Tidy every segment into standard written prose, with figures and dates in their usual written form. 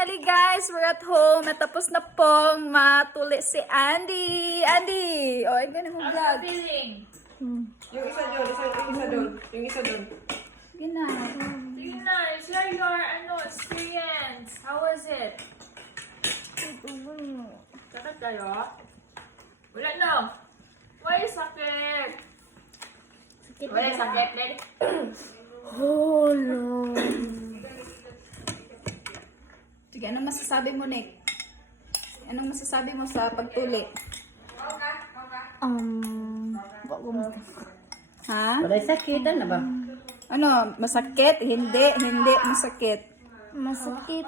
finally guys, we're at home. Natapos na pong matuli si Andy. Andy! O, ay ganun mo vlog. Feeling. Yung isa doon, yung isa doon, yung isa doon. Yun na. Sige na, share your experience. How was it? Sakit kayo? Wala no. Why sakit? Wala sakit, Len. Oh, no. Sige, anong masasabi mo, Nick? Anong masasabi mo sa pagtuli? Ha? Wala sakit na ba? Ano, masakit? Hindi masakit. Masakit.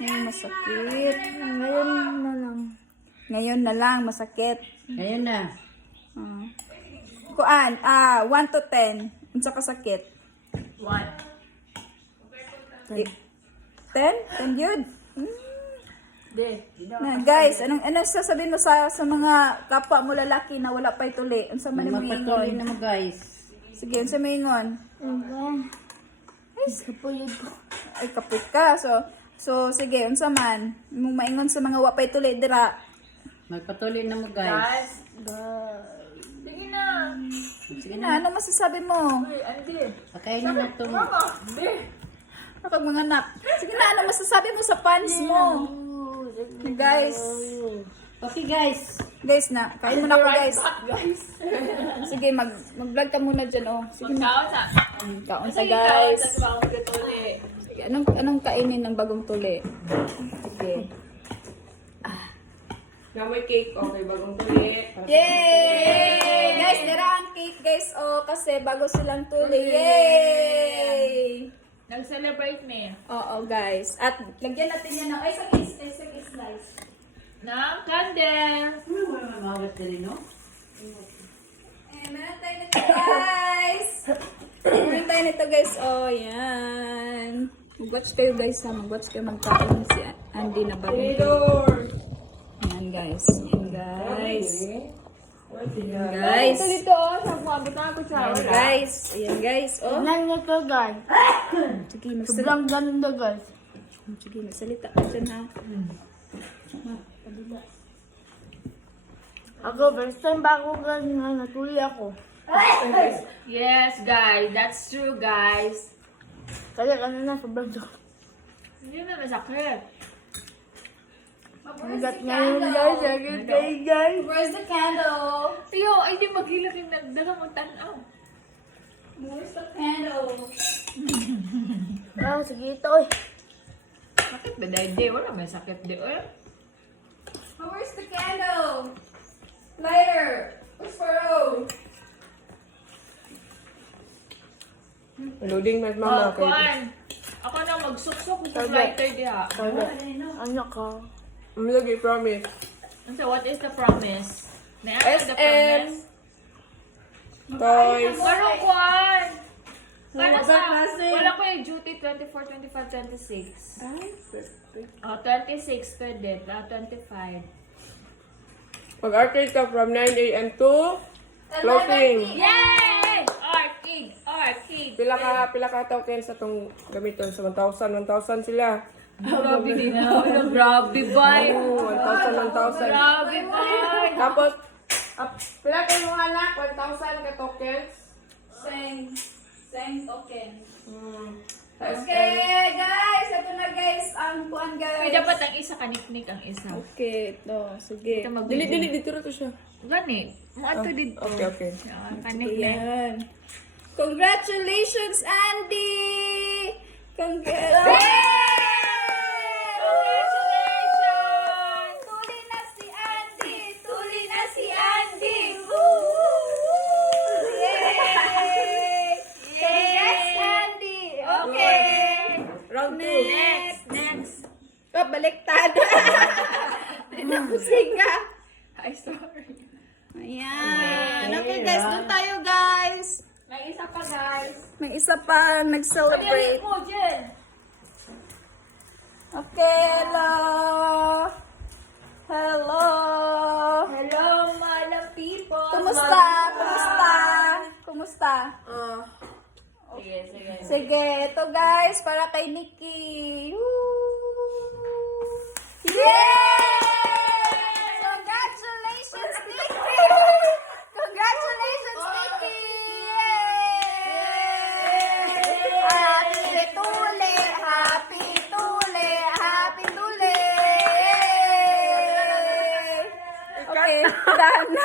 Hindi masakit. Ngayon na lang. Ngayon na lang, masakit. Ngayon na. Kuan, 1 to 10. Unsa ka sakit? 1. 10? 10 yun? De. Na, guys, anong sasabihin mo sa mga kapwa mo lalaki na wala pa'y tuli? Unsa man mo Magpatuloy ingon? na mo guys. Sige, unsa mo ingon? Ay, kapulid ko. Ay, kapit ka. So sige, unsa man? Mong maingon sa mga wapay tuli dira. Magpatuloy na mo Guys. guys. Sige na. Sige na, ano masasabi mo? Uy, Andy. Pakainin na ito. Mama, de. Kapag mga anak. Sige na, ano masasabi mo sa fans mo? Guys. Okay guys. Guys na, kain muna ako guys. Back, guys. Sige, mag-vlog ka muna dyan, oh. Sige na. Magkaon na. Kaon sa Sige, guys. kaon sa mga gatuli. Sige, anong kainin ng bagong tuli? Sige. Na may cake, okay, bagong tuli. Yay! Guys, dira ang cake guys, oh. Kasi bago silang tuli. Yay! Nag-celebrate me. Oo, guys. At lagyan natin yan ng isang slice. Na candle. Mawat ka rin no? Meron tayo nito, guys. Meron tayo nito, guys. Oh, yan. Mag-watch kayo, guys, ha. Mag-watch kayo magkain si Andy na bagong tuli. Yan, guys. Yan, guys. Yan, guys. Ito dito, oh. Sababot na ako siya. Yan, guys. Ayan, guys. Oh. Tingnan nyo to, guys. Sige, magsalita. Sobrang ganda, guys. Sige, magsalita ka dyan, ha. Ako, first time ba ako ganyan, natuli ako. Yes, guys. That's true, guys. Kaya kanina, sobrang sakit. Hindi na masakit. Hanggat ngayon, guys. Hanggat kayo, guys. Where's the candle? Tiyo, ay di maghilak yung nagdagang mong tanaw. Where's the candle? Ah, sige ito, eh. Sakit ba dahil di? Wala may sakit di. Where's the candle? Lighter. Where's Faro? Loading mas mama. Oh, kuan. Ako na magsuksok sa lighter diha. Ano ka? I'm lagi, promise. So, what is the promise? May ano the SM. promise? Toys. Parang kuan. Para sa, kasi. wala ko yung duty 24, 25, 26. Oh, 26 pwede. 25. Mag-arcade ka from 9 a.m. to closing. Yay! Arcade! Pila ka tokens sa itong gamiton sa 1,000 sila. Grabe din na. Grabe ba? Oo, 1,000. Grabe ba? Tapos, pila kayo mga anak? 1,000 ka tokens. Same token. Okay, guys. Ito na, guys. Ang kuan, guys. Kaya dapat ang isa kaniknik ang isa. Okay, ito. Sige. Ito Dili, dito rin to siya. Gani. Mga ito dito. Okay. Kaniknik. Ayan. Congratulations, Andy! Congratulations! Tuli na si Andy! Tuli na si Andy! Woo! Yay! Congrats, Andy! Okay! Round 2. Next. Oh, baliktad! Pinapusing ka! Ay, sorry. Ayan. Okay, guys. Doon tayo, guys. May isa pa, guys. May isa pa nag-celebrate. Pagdalit mo, Jen. Okay, hello! Hello! Hello, madam people. Kumusta? Kumusta? Sige. Sige, ito guys, para kay Nikki. Woo! sana.